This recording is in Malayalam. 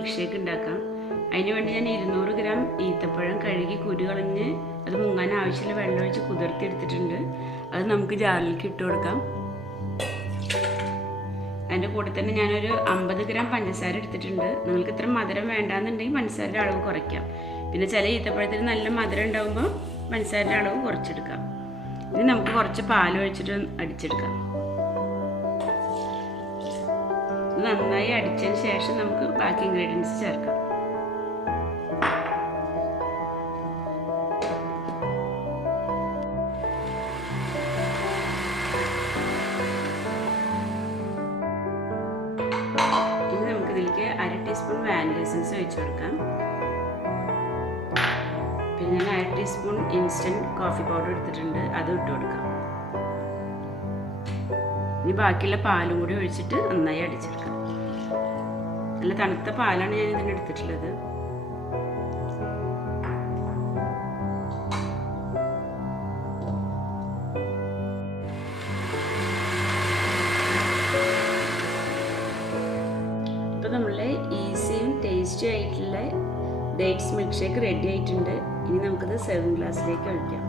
മിൽക്ക് ഷേക്ക് ഉണ്ടാക്കാം. അതിന് വേണ്ടി ഞാൻ 200 ഗ്രാം ഈത്തപ്പഴം കഴുകി കുരു കളഞ്ഞ് അത് മുങ്ങാൻ ആവശ്യമുള്ള വെള്ളം ഒഴിച്ച് കുതിർത്തി എടുത്തിട്ടുണ്ട്. അത് നമുക്ക് ജാറിലേക്ക് ഇട്ട് കൊടുക്കാം. അതിൻ്റെ കൂടെ തന്നെ ഞാനൊരു 50 ഗ്രാം പഞ്ചസാര എടുത്തിട്ടുണ്ട്. നിങ്ങൾക്ക് ഇത്ര മധുരം വേണ്ടാന്നുണ്ടെങ്കിൽ പഞ്ചസാരയുടെ അളവ് കുറയ്ക്കാം. പിന്നെ ചില ഈത്തപ്പഴത്തിന് നല്ല മധുരം ഉണ്ടാകുമ്പോൾ പഞ്ചസാരയുടെ അളവ് കുറച്ചെടുക്കാം. ഇനി നമുക്ക് കുറച്ച് പാൽ ഒഴിച്ചിട്ട് അടിച്ചെടുക്കാം. നന്നായി അടിച്ചതിന് ശേഷം നമുക്ക് ബാക്കി ഇൻഗ്രീഡിയൻസ് ചേർക്കാം. ഇനി നമുക്ക് ഇതിലേക്ക് 1/2 ടീസ്പൂൺ വാനില എസൻസ് ഒഴിച്ചു കൊടുക്കാം. പിന്നെ ഞാൻ 1/2 ടീസ്പൂൺ ഇൻസ്റ്റൻറ്റ് കോഫി പൗഡർ എടുത്തിട്ടുണ്ട്, അതും ഇട്ട് കൊടുക്കാം. ഇനി ബാക്കിയുള്ള പാലും കൂടി ഒഴിച്ചിട്ട് നന്നായി അടിച്ചെടുക്കാം. നല്ല തണുത്ത പാലാണ് ഞാൻ ഇതിന് എടുത്തിട്ടുള്ളത്. ഇപ്പോൾ നമ്മളെ ഈസിയും ടേസ്റ്റി ആയിട്ടുള്ള ഡേറ്റ്സ് മിൽക്ക് ഷേക്ക് റെഡി ആയിട്ടുണ്ട്. ഇനി നമുക്കത് സെർവിങ് ഗ്ലാസ്സിലേക്ക് ഒഴിക്കാം.